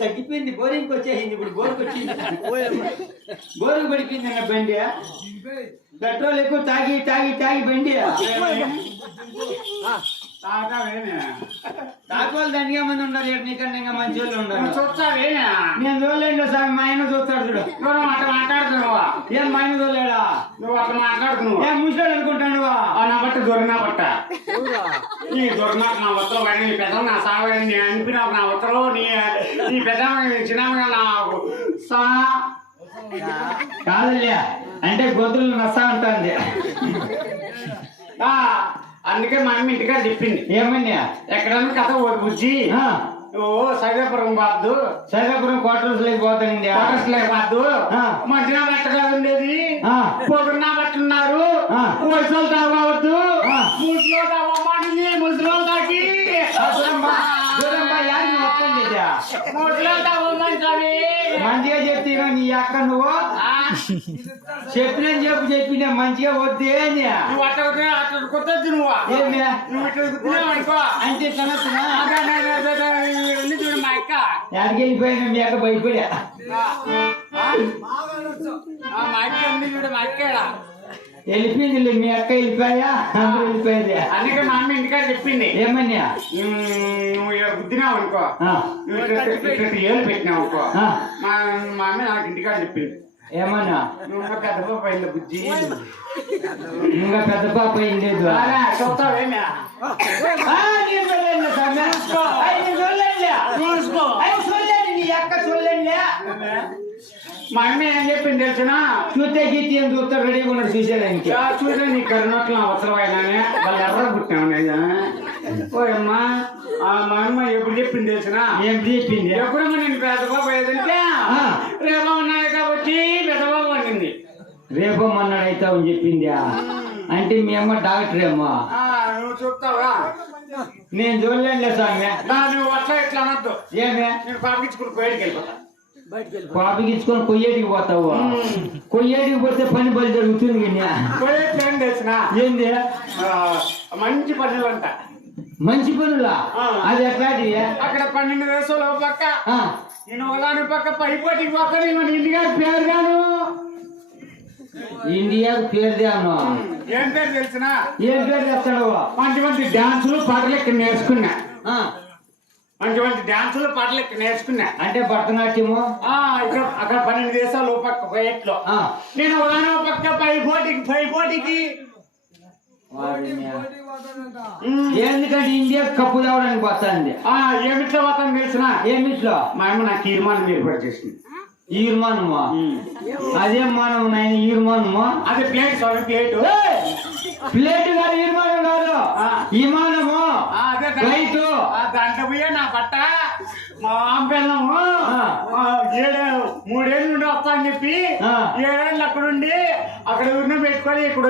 తగ్గిపోయింది, బోరింగ్ వచ్చేసింది. ఇప్పుడు బోర్కి వచ్చింది, బోరుకు పడిపోయింది అన్న బండి. పెట్రోల్ ఎక్కువ తాగి తాగి తాగి బండి తాకోళ్ళు దండిగా మంది ఉన్నారు. నీకన్నా ఇంకా మంచి వాళ్ళు ఉన్నారు. చూస్తావేనా? నేను చూడలేండి సార్, మా ఆయన చూస్తాడు చూడు. నువ్వు అట్లా మాట్లాడుతున్నావా? ఏం మా ఆయన చూడలేడా? నువ్వు అట్లా మాట్లాడుతున్నావు. ఏం ముసలాడు అనుకుంటాను. నా బట్ట దొరినా బట్ట నీ దొరినాక నా ఉత్తరం పడి నీ పెద్ద నా సాగని నీ అనిపినావు. నా ఉత్తరం నీ పెద్ద చిన్న నాకు కాదల్యా అంటే గొంతులు నస్తా ఉంటుంది. అందుకే మా అమ్మ ఇంటికాడ చెప్పింది. ఏమన్నా ఎక్కడన్నా కథ బుజ్జి ఓ సైదాపురం బాద్దు, సైదాపురం క్వార్టర్స్ లేక పోతానండి. క్వార్టర్స్ లేక బాద్దు మధ్యన బట్టగా ఉండేది. పొగుడునా బట్టున్నారు. ముసలు తాగవద్దు, ముసలో తాగమ్మంటుంది. ముసలో తాకి ముసలో తాగమ్మంటావి. మంచిగా చెప్తే నీ అక్క నువ్వు చెప్పిన చెప్పిన మంచిగా వద్దే నువ్వు అట్లా కొట్టద్దు. నువ్వు నువ్వు ఇట్లా గుర్తున్నావు అనుకో అంటే సమస్య చూడు మా అక్క ఎక్కడికి వెళ్ళిపోయినా మీ అక్క భయపడా. మా అక్క ఉంది చూడు. మా అక్క వెళ్ళిపోయింది. మీ అక్క వెళ్ళిపోయా, అందరూ వెళ్ళిపోయింది. అందుకే మా అమ్మ ఇంటికాడ చెప్పింది. ఏమన్నా నువ్వు గుద్దినావు అనుకో, ఏళ్ళు పెట్టినావు అనుకో, మా అమ్మ నాకు ఇంటికాడ చెప్పింది. ఏమన్నా నువ్వు పెద్ద పాప అయింది బుజ్జి, ఇంకా పెద్ద పాప అయింది. చూస్తావేమే నీ అక్క చూడలేండి. మా అమ్మ ఏం చెప్పింది తెలిసిన? చూస్తే గీతి ఏం చూస్తారు, రెడీగా ఉన్నారు చూసేదానికి. చూసే నీ కరుణోట్లు అవసరమైనానే వాళ్ళు ఎర్ర పుట్టాము. ఓయమ్మా మా అమ్మ ఎప్పుడు చెప్పింది తెలిసిన? ఏం చెప్పింది? ఎప్పుడమ్మా నేను పెద్దబాబు ఏదంటే రేపా ఉన్నాయి కాబట్టి పెద్దబాబు అనింది. రేపో మన్నాడు అవుతావని చెప్పింది. అంటే మీ అమ్మ డాక్టర్ ఏమో. నువ్వు చూస్తావా? నేను చూడలేండి స్వామి. నువ్వు అట్లా ఇట్లా అనొద్దు. ఏమే నేను పాపించుకుని బయటికి వెళ్ళిపోతా. పాపికిచ్చుకొని కొయ్యేటికి పోతావు. కొయ్యేటికి పోతే పని బలి జరుగుతుంది. ఏం తెలిసిన? ఏంది మంచి పనులు అంట. మంచి పనులా? అది ఎట్లాంటి? అక్కడ 12 వేసాలు పక్క, నేను ఒకదాని పక్క పైపోటికి పోతా. నేను ఇండియా పేరు గాను, ఇండియాకు పేరు దాను. ఏం పేరు తెలిసిన? ఏం పేరు తెస్తాడు? మంచి మంచి డాన్సులు పాటలు ఇక్కడ నేర్చుకున్నా. మంచి మంచి డాన్సులు పాటలు ఇక్కడ నేర్చుకున్నా. అంటే భరతనాట్యము అక్కడ 12 దేశాలు పక్క పోయేట్లో. నేను ఒకదాని పక్క పైపోటికి ఎందుకంటే ఇండియా కప్పు తేవడానికి పోతాంది. ఏమిట్లో పోతాను తెలిసిన? ఏమిట్లో? మా అమ్మ నాకు తీర్మానం ఏర్పాటు చేసింది. ఈర్మానమా? అదేం మానము నాయన ఈర్మానము? అదే ప్లేట్ స్వామి, ప్లేట్. ప్లేట్ కాదు, ఈర్మానం కాదు, ఈమానము. రైతు దాంట్లో పోయే నా బట్ట మా పిల్లము 3 ఏళ్ళు నుండి వస్తా అని చెప్పి 7 ఏళ్ళు అక్కడుండి అక్కడ ఊరిని పెట్టుకొని ఇక్కడ